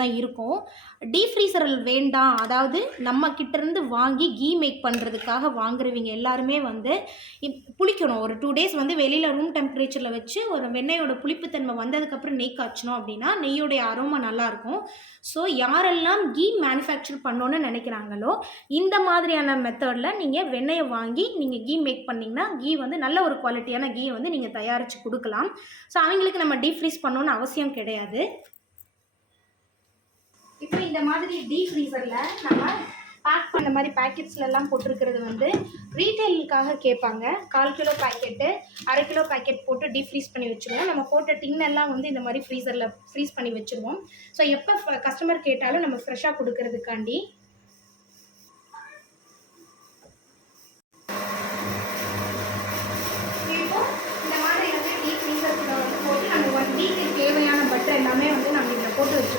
தான் இருக்கும். Deep freezer வேண்டாம், அதாவது நம்ம கிட்டேருந்து வாங்கி கீ மேக் பண்ணுறதுக்காக வாங்குறவங்க எல்லாருமே வந்து புளிக்கணும். ஒரு 2 டேஸ் வந்து வெளியில் ரூம் டெம்பரேச்சரில் வச்சு ஒரு வெண்ணெயோட புளிப்புத்தன்மை வந்ததுக்கப்புறம் நெய் காய்ச்சணும் அப்படின்னா நெய்யோடைய அரோமா நல்லாயிருக்கும். ஸோ யாரெல்லாம் கீ மேனுஃபேக்சர் பண்ணணுன்னு நினைக்கிறாங்களோ இந்த மாதிரியான மெத்தடில் நீங்கள் வெண்ணெயை வாங்கி நீங்கள் கீ மேக் பண்ணிங்கன்னா கீ வந்து நல்ல ஒரு குவாலிட்டியான கீயை வந்து நீங்கள் தயாரித்து கொடுக்கலாம். ஸோ அவங்களுக்கு நம்ம டீப் ஃப்ரீஸ் பண்ணணுன்னு அவசியம் கிடையாது. இப்போ இந்த மாதிரி டீப் ஃப்ரீசரில் நம்ம பேக் பண்ண மாதிரி பேக்கெட்ஸ்லாம் போட்டிருக்கிறது வந்து ரீட்டைலுக்காக கேட்பாங்க. 1/4 கிலோ பேக்கெட்டு, 1/2 கிலோ பேக்கெட் போட்டு டீப் ஃப்ரீஸ் பண்ணி வச்சுருவோம். நம்ம போட்ட டின்னெல்லாம் வந்து இந்த மாதிரி ஃப்ரீசரில் ஃப்ரீஸ் பண்ணி வச்சுருவோம். ஸோ எப்போ கஸ்டமர் கேட்டாலும் நம்ம ஃப்ரெஷ்ஷாக கொடுக்கறதுக்காண்டி. இப்போ இந்த மாதிரி வந்து டீப் ஃப்ரீசரில் வந்து போட்டு நம்ம 1 வீக்கு தேவையான பட்டர் எல்லாமே வந்து நம்ம இதில் போட்டு வச்சுருவோம்.